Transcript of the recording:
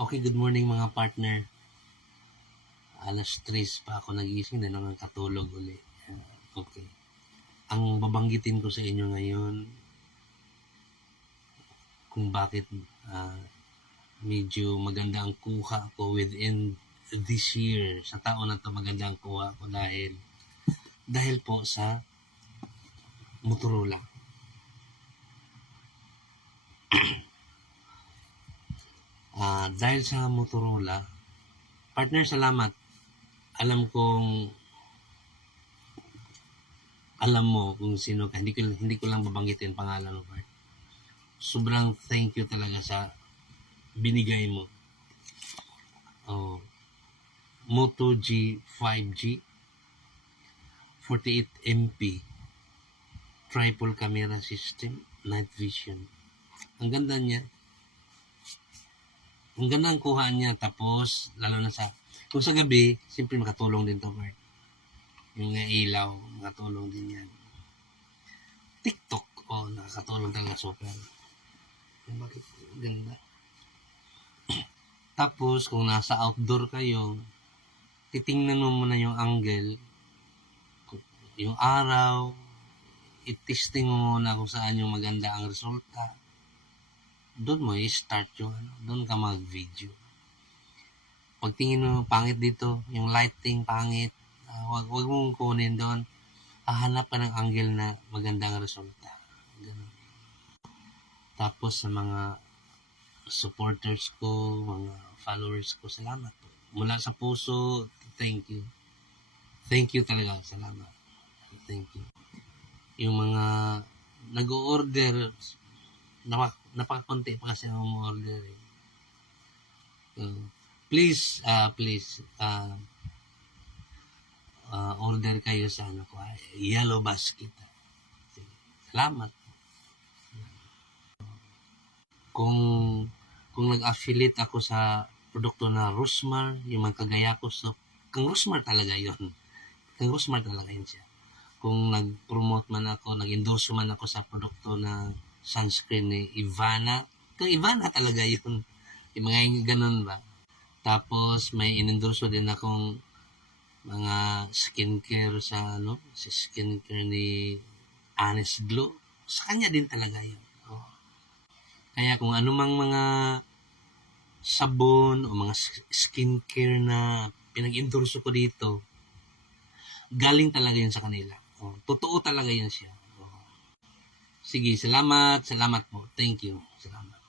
Okay, good morning mga partner. Alas 3 pa ako nagising na naman katulog uli. Okay. Ang babanggitin ko sa inyo ngayon kung bakit medyo maganda ang kuha ko within this year. Sa taon na ito maganda ang kuha ko dahil po sa Motorola. Dahil sa Motorola, partner, salamat. Alam mo kung sino ka. Hindi ko lang babanggitin pangalan mo, part. Sobrang thank you talaga sa binigay mo. Moto G 5G 48MP triple camera system, night vision. Ang ganda niya. Ang ganda ang kuha niya. Tapos lalo na kung sa gabi, siyempre makatulong din to, Bert. Yung ilaw, makatulong din yan. TikTok, nakakatulong talaga super. Bakit ganda? Tapos kung nasa outdoor kayo, titingnan mo muna yung angle, yung araw, i-testing mo muna kung saan yung maganda ang resulta. Doon mo i-start doon ka mag-video. Pag tingin mo pangit dito, yung lighting pangit, wag mong kunin doon. Hahanap ka ng angle na magandang resulta. Ganun. Tapos sa mga supporters ko, mga followers ko, salamat po. Mula sa puso, thank you. Thank you talaga, salamat. Thank you. Yung mga nag-o-order, napakakunti pa kasi ang order. Please, order kayo sa Yellow Basket. Salamat. Kung nag-affiliate ako sa produkto na Rosmar, yung mga kagaya ko kang Rosmar talaga yun. Kang Rosmar talaga yun siya. Kung nag-promote man ako, nag-endorse man ako sa produkto na sunscreen ni Ivana, kang Ivana talaga yun. Yung mga ganun ba? Tapos may inendorso din akong mga skincare sa skincare ni Honest Glow. Sa kanya din talaga yun. Kaya kung anumang mga sabon o mga skincare na pinag-endorso ko dito, galing talaga yun sa kanila. Totoo talaga yun siya. Sige, salamat po. Thank you. Salamat.